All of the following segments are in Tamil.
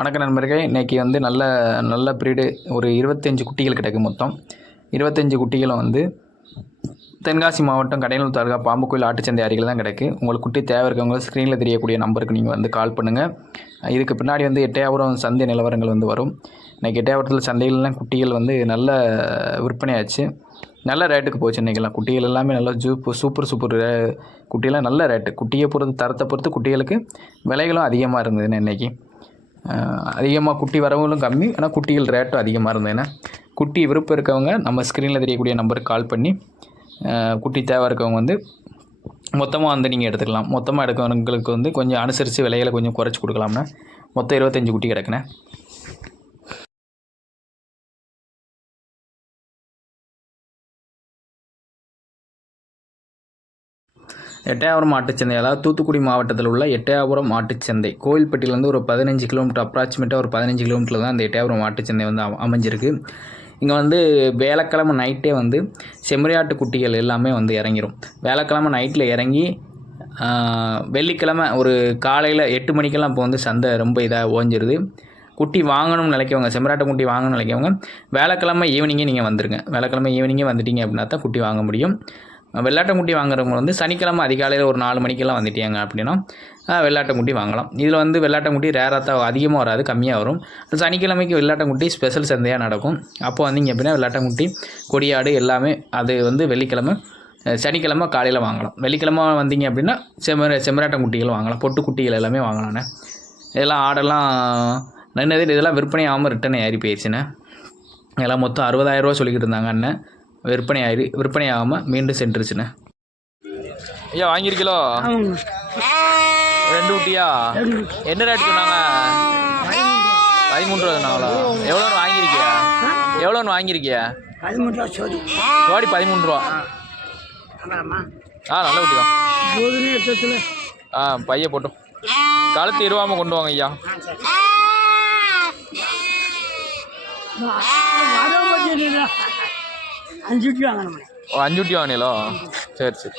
வணக்கம் நண்பர்களே. இன்றைக்கி வந்து நல்ல ப்ரீடு ஒரு 25 குட்டிகள் கிடைக்கும். மொத்தம் 25 குட்டிகளும் வந்து தென்காசி மாவட்டம் கடையனூர் தாலுகா பாம்புக்கோயில் ஆட்டுச்சந்தை அருகில் தான் கிடைக்கு. உங்களுக்கு குட்டி தேவை இருக்கவங்க ஸ்க்ரீனில் தெரியக்கூடிய நம்பருக்கு நீங்கள் வந்து கால் பண்ணுங்கள். இதுக்கு பின்னாடி வந்து எட்டயபுரம் சந்தை நிலவரங்கள் வந்து வரும். இன்றைக்கி எட்டயபுரத்தில் சந்தையிலலாம் குட்டிகள் வந்து நல்ல விற்பனையாச்சு. நல்ல ரேட்டுக்கு போச்சு. இன்றைக்கெல்லாம் குட்டிகள் எல்லாமே நல்லா சூப்பர் குட்டியெல்லாம் நல்ல ரேட்டு. குட்டியை பொறுத்து தரத்தை பொறுத்து குட்டிகளுக்கு விலைகளும் அதிகமாக இருந்ததுன்னு இன்றைக்கி அதிகமாக குட்டி வரவங்களும் கம்மி, ஆனால் குட்டிகள் ரேட்டும் அதிகமாக இருந்ததுன்னா குட்டி விருப்பம் இருக்கவங்க நம்ம ஸ்க்ரீனில் தெரியக்கூடிய நம்பருக்கு கால் பண்ணி குட்டி தேவை இருக்கவங்க வந்து மொத்தமாக வந்து நீங்கள் எடுத்துக்கலாம். மொத்தமாக எடுக்கிறவங்களுக்கு வந்து கொஞ்சம் அனுசரித்து விலைகளை கொஞ்சம் குறைச்சி கொடுக்கலாம்னா மொத்தம் 25 குட்டி கிடக்குண்ணே. எட்டயபுரம் மாட்டுச்சந்தை, அதாவது தூத்துக்குடி மாவட்டத்தில் உள்ள எட்டயபுரம் மாட்டுச்சந்தை கோவில்பட்டியிலேருந்து ஒரு 15 கிலோமீட்டர், அப்ராக்சிமேட்டாக ஒரு 15 கிலோமீட்டரில் தான் அந்த எட்டயபுரம் மாட்டுச்சந்தை வந்து அமைஞ்சிருக்கு. இங்கே வந்து வேலைக்கிழமை நைட்டே வந்து செம்மறியாட்டு குட்டிகள் எல்லாமே வந்து இறங்கிடும். வேலைக்கிழமை நைட்டில் இறங்கி வெள்ளிக்கிழமை ஒரு காலையில் 8 மணிக்கெல்லாம் இப்போ வந்து சந்தை ரொம்ப இதாக ஓஞ்சிருது. குட்டி வாங்கணும்னு நினைக்கவங்க, செம்மறியாட்டு குட்டி வாங்கணும்னு நினைக்கவங்க வேலைக்கிழமை ஈவினிங்கே நீங்கள் வந்துடுங்க. வேலைக்கிழமை ஈவினிங்கே வந்துட்டீங்க அப்படின்னா தான் குட்டி வாங்க முடியும். வெள்ளாட்டங்குட்டி வாங்குறவங்க வந்து சனிக்கிழமை அதிகாலையில் ஒரு 4 மணிக்கெல்லாம் வந்துட்டாங்க அப்படின்னா வெள்ளாட்டங்குட்டி வாங்கலாம். இதில் வந்து வெள்ளாட்டங்குட்டி ரேராக தான் அதிகமாக வராது, கம்மியாக வரும். சனிக்கிழமைக்கு வெள்ளாட்டங்குட்டி ஸ்பெஷல் சந்தையாக நடக்கும். அப்போ வந்தீங்க அப்படின்னா வெள்ளாட்டங்குட்டி கொடியாடு எல்லாமே அது வந்து சனிக்கிழமை காலையில் வாங்கலாம். வெள்ளிக்கிழமை வந்தீங்க அப்படின்னா செம்மறியாட்டங்குட்டிகள் வாங்கலாம். பொட்டுக்குட்டிகள் எல்லாமே வாங்கலாண்ணே. இதெல்லாம் ஆடெல்லாம் நின்னது, இதெல்லாம் விற்பனை ஆகாமல் ரிட்டர்ன் ஏறி போயிடுச்சுண்ணே. இதெல்லாம் மொத்தம் 60,000 ரூபா சொல்லிக்கிட்டு இருந்தாங்க அண்ணன். விற்பனை ஆகாமல் மீண்டும் சென்றுச்சுண்ணே. ஐயா வாங்கியிருக்கீங்களோ? 2 குட்டியா? என்ன ரேட் சொன்னாங்க? 13 ரூபா சொன்னாங்களா? எவ்வளோன்னு வாங்கியிருக்கியா? 13 ரூபா ஜோடி. 13 ரூபா. நல்ல குட்டி தான். பைய போட்டோம். கழுத்து இருவாமல் கொண்டு வாங்க ஐயா. அஞ்சு குட்டி வாங்கினீங்களோ? சரி.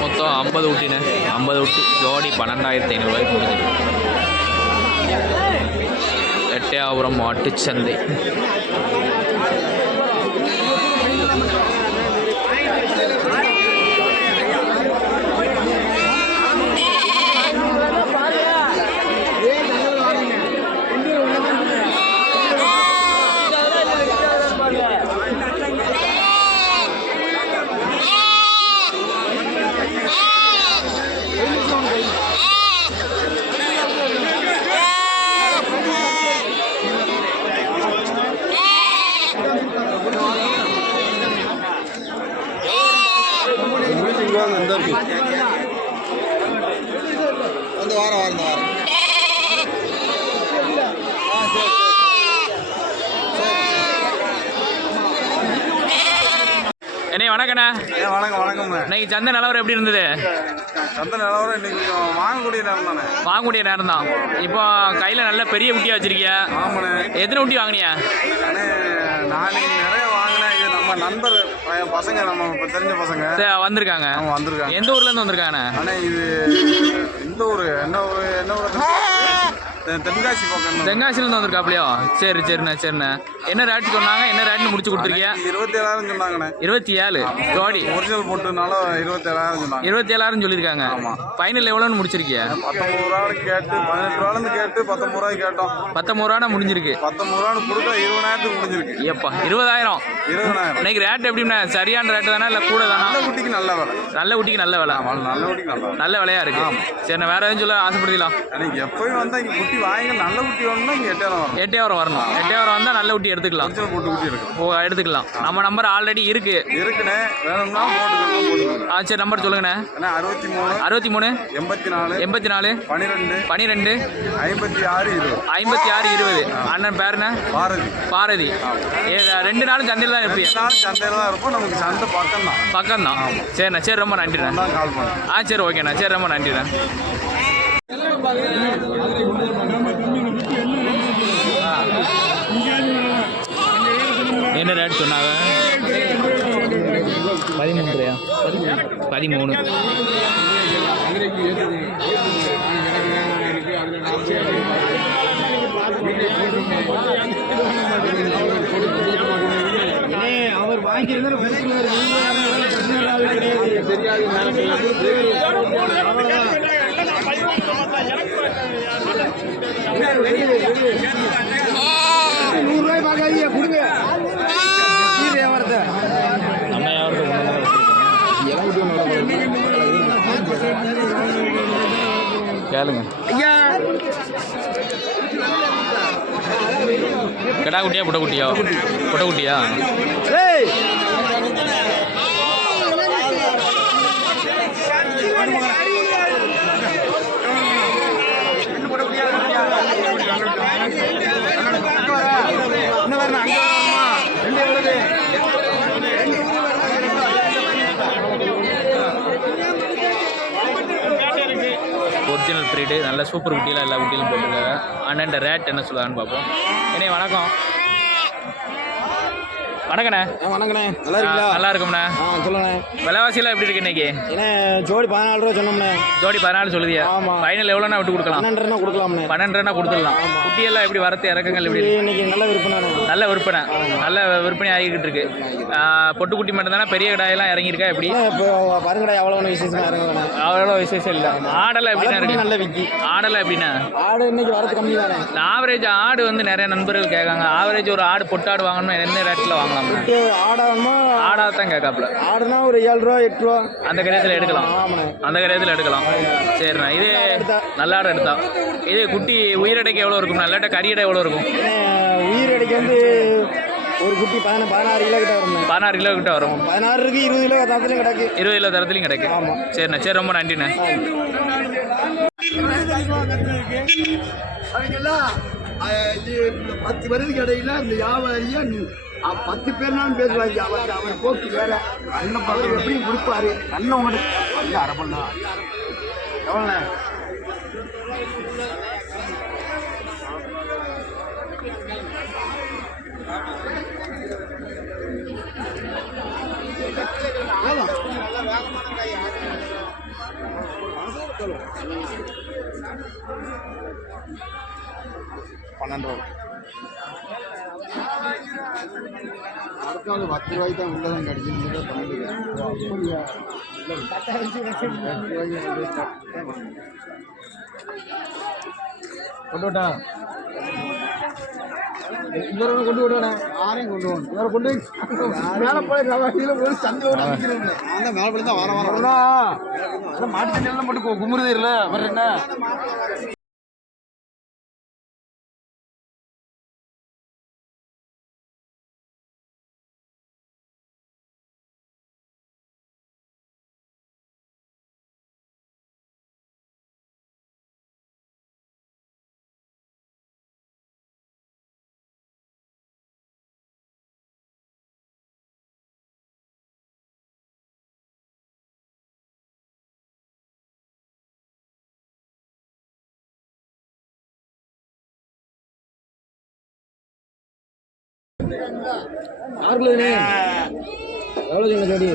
மொத்தம் 50 ஊட்டினே. 50 ஊட்டி ஜோடி 12,500 ரூபாய்க்கு முடிஞ்சிருக்கு. எட்டயபுரம் மாட்டுச்சந்தை. என்ன வணக்கண்ணா. வணக்கம். இன்னைக்கு சந்தை நிலவரம் எப்படி இருந்தது? சந்தை நிலவரம் இன்னைக்கு கொஞ்சம் வாங்கக்கூடிய நேரம் தான். இப்போ கையில் நல்ல பெரிய குட்டியாக வச்சிருக்கியா? ஆமாண்ணே. எத்தனை குட்டி வாங்கினியா? நான் நிறைய நண்பர் பசங்க நம்ம இப்போ தெரிஞ்ச பசங்க சரி, வந்திருக்காங்க. அவங்க வந்திருக்காங்க. எந்த ஊர்ல இருந்து வந்திருக்காங்கண்ணே? ஆனால் இது இந்த ஊர் என்ன ஊர் தென்காசி பக்கம். தென்காசிலேருந்து வந்திருக்காப்லையோ? சரி சரிண்ணே சரிண்ணே. என்ன ரேட் சொன்னாங்க? என்ன ரேட்னு முடிச்சு கொடுத்துருக்கீங்க? 27,000 சொன்னாங்கண்ணே. 27 ஜோடி ஒரிஜினல் போட்டுனால 27,000 சொன்னாங்க. 27,000 சொல்லியிருக்காங்க. ஃபைனல் எவ்வளோன்னு முடிச்சிருக்கீங்க? 19 ரூபான்னு கேட்டு 18 ரூபாலேருந்து கேட்டு 19 ரூபாய்க்கு கேட்டோம். 19 ரூபானா முடிஞ்சிருக்கு. 19 ரூபான்னு கொடுத்தா 20,000த்துக்கு முடிஞ்சிருக்கு. எப்பா 20,000? 20,000. இன்னைக்கு ரேட் எப்படிண்ணே? சரியான ரேட்டு தானே இல்லை கூட தானே? நல்ல குட்டிக்கு நல்ல விலை. நல்ல குட்டிக்கு நல்ல விலை. நல்ல குட்டிக்கு நல்ல விலை. நல்ல விலையா இருக்கு. சரிண்ணே, வேற எதுவும் சொல்ல ஆசைப்படுத்தலாம்? எனக்கு எப்பயும் வந்தால் இங்கே குட்டி வாங்க நல்ல குட்டி வேணும்னா இங்கே 8,000 வரும். 8,000 வரணும். 8,000 வந்தால் நல்ல குட்டி எடுத்துக்கலாம். ஒரிஜினல் போட்டு குட்டி இருக்கு. ஓ, எடுத்துக்கலாம். நம்ம நம்பர் ஆல்ரெடி இருக்குண்ணே, வேணும்னா போட்டுக்கலாம். சரி நம்பர் சொல்லுங்கண்ணே. 63 63 84 84 12 12 56 20. 56 20. அண்ணன் பேருண்ணே? பாரதி. பாரதி. 2 நாளும் சந்தையில் தான் இருப்பீங்க? சந்தையில் தான் இருப்போம். நமக்கு சந்தை பக்கம் தான். சரிண்ணா, சரி ரொம்ப நன்றிண்ணே. கால் பண்ணுறேன். சரி ஓகேண்ணா, சரி ரொம்ப நன்றிண்ணே. என்ன ரேட் சொன்னாங்க? 13 13. அவர் வாங்கியிருந்தாரு ₹100 பார்க்காதீங்க, கொடுங்க. நம்ம கேளுங்க. கடா குட்டியா புட்ட குட்டியா? புட்ட குட்டியா? ஒரிஜினல் ப்ரீடு, நல்ல சூப்பர் குட்டியெல்லாம் எல்லா குட்டியிலும் போட்டுருக்காங்க. அண்ணன் ரேட் என்ன சொல்லுவாங்கன்னு பார்ப்போம். ஏனே வணக்கம். வணக்கண்ணே. வணக்கண்ணே, நல்லா இருக்கீங்களா? நல்லா இருக்கும்ண்ணே. சொல்லுண்ணே. விலைவாசியெல்லாம் எப்படி இருக்கு இன்னைக்கு? ஏன்னா ஜோடி 14 ரூபா சொன்னோம்ண்ணே. ஜோடி 14 சொல்லுதியா? ஆமாம். ஃபைனல் எவ்வளோண்ணா விட்டு கொடுக்கலாம்? 12 கொடுக்கலாம்ண்ணே. 12 கொடுத்துடலாம். குட்டியெல்லாம் எப்படி வரத்து இறக்கங்கள் எப்படி? இன்னைக்கு நல்ல விற்பனை. நல்ல விற்பனை. நல்ல விற்பனை ஆகிக்கிட்டு இருக்கு. பொட்டுக்குட்டி மட்டும் தானே? பெரிய கடாயெல்லாம் இறங்கியிருக்கா எப்படி? இப்போ பருங்கடை அவ்வளோ விசேஷமாக இறங்குவேண்ணே. அவ்வளோ விசேஷம் இல்லை. ஆடெல்லாம் எப்படின்னா இருக்கு? நல்ல விக்கி. ஆடெல்லாம் எப்படின்னா? ஆடு இன்னைக்கு வரது கம்மி தானே. ஆவரேஜ் ஆடு வந்து நிறைய நண்பர்கள் கேட்காங்க. ஆவரேஜ் ஒரு ஆடு பொட்டாடு வாங்கணும்னா என்ன ரேட்டில் வாங்கலாம்? ஆடாக தான் கேட்காப்புல. ஆடுனா ஒரு 7 ரூபா 8 ரூபா அந்த கரையத்தில் எடுக்கலாம். அந்த கரையத்தில் எடுக்கலாம். சரிண்ணா, இது நல்ல ஆடு எடுத்தா. இது குட்டி உயிரடைக்கு எவ்வளோ இருக்கும்? நல்லாட்ட கரியடை எவ்வளோ இருக்கும்? உயிரடைக்கு வந்து ஒரு குட்டி 16 கிலோ கிட்ட வரும். 16 கிலோ கிட்ட வரும். 16 இருக்கு, 20 கிலோ தரத்துலையும் கிடக்கு. 20 கிலோ தரத்துலையும் கிடக்கு. சரிண்ணா, சரி ரொம்ப நன்றிண்ணே. அதுக்கெல்லாம் 10 வருதுக்கு இடையில அந்த வியாபாரியா 10 பேர்னாலும் பேசுவாங்க. அவர் போக்கு வேற. அண்ணன் அவர் எப்படியும் கொடுப்பாரு. அண்ணன் உங்களுக்கு அரை பண்ணா எவ்வளோண்ணே? அடுத்தாலும் 10 ரூபாய்க்கு தான் உள்ளதான் கிடைச்சிருந்தது. கொண்டு விட்டா இன்னொரு கொண்டு விடுவேண்ணே. யாரையும் கொண்டு போகணும். வேற கொண்டு மேலே போய் ஒரு சந்தை நான் மேலே போய் தான் வர மாட்டு சந்தையெல்லாம் மட்டும் குமுறுதே இல்லை. அப்புறம் என்ன யாருக்குள்ளதுண்ணே எவ்வளோ சொன்ன ஜோடி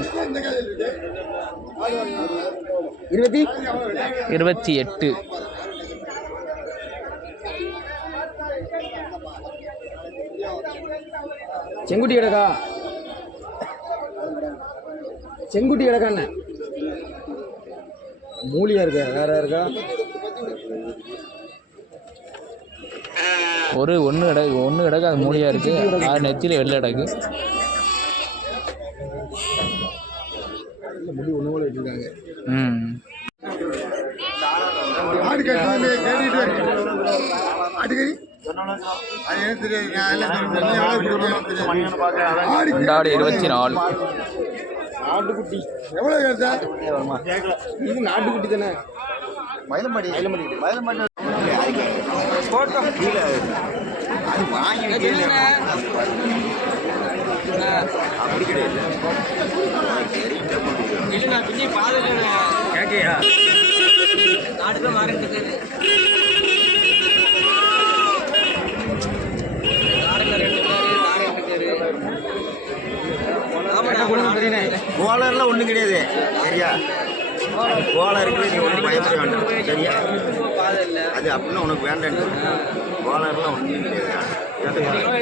28. செங்குட்டி கிடக்கா செங்குட்டி கிடக்காண்ணே மூலியா இருக்கா வேற இருக்கா ஒன்று கிடக்கு அது மூலியாக இருக்குது. அது நெத்தியில் வெள்ளை கிடக்கு. முடி ஒன்று போல வச்சுருக்காங்க. கொண்டாடு 24. நாட்டுக்குட்டி எவ்வளோ கேட்டா இது நாட்டுக்குட்டி தானே மயிலம்பாடி போட்டோ கீழே அது வாங்கி அப்படி கிடையாது இல்லைண்ணா பின்னி பாதல் கேட்கையா நாட்டுக்கு மாறிட்டு கோலர்லாம் ஒன்றும் கிடையாது சரியா கோலம் இருக்குது நீ ஒன்றும் பயப்பட வேண்டாம் சரியா அது அப்படின்னா உனக்கு வேண்டாம் கோலர்லாம் ஒன்றும் கிடையாது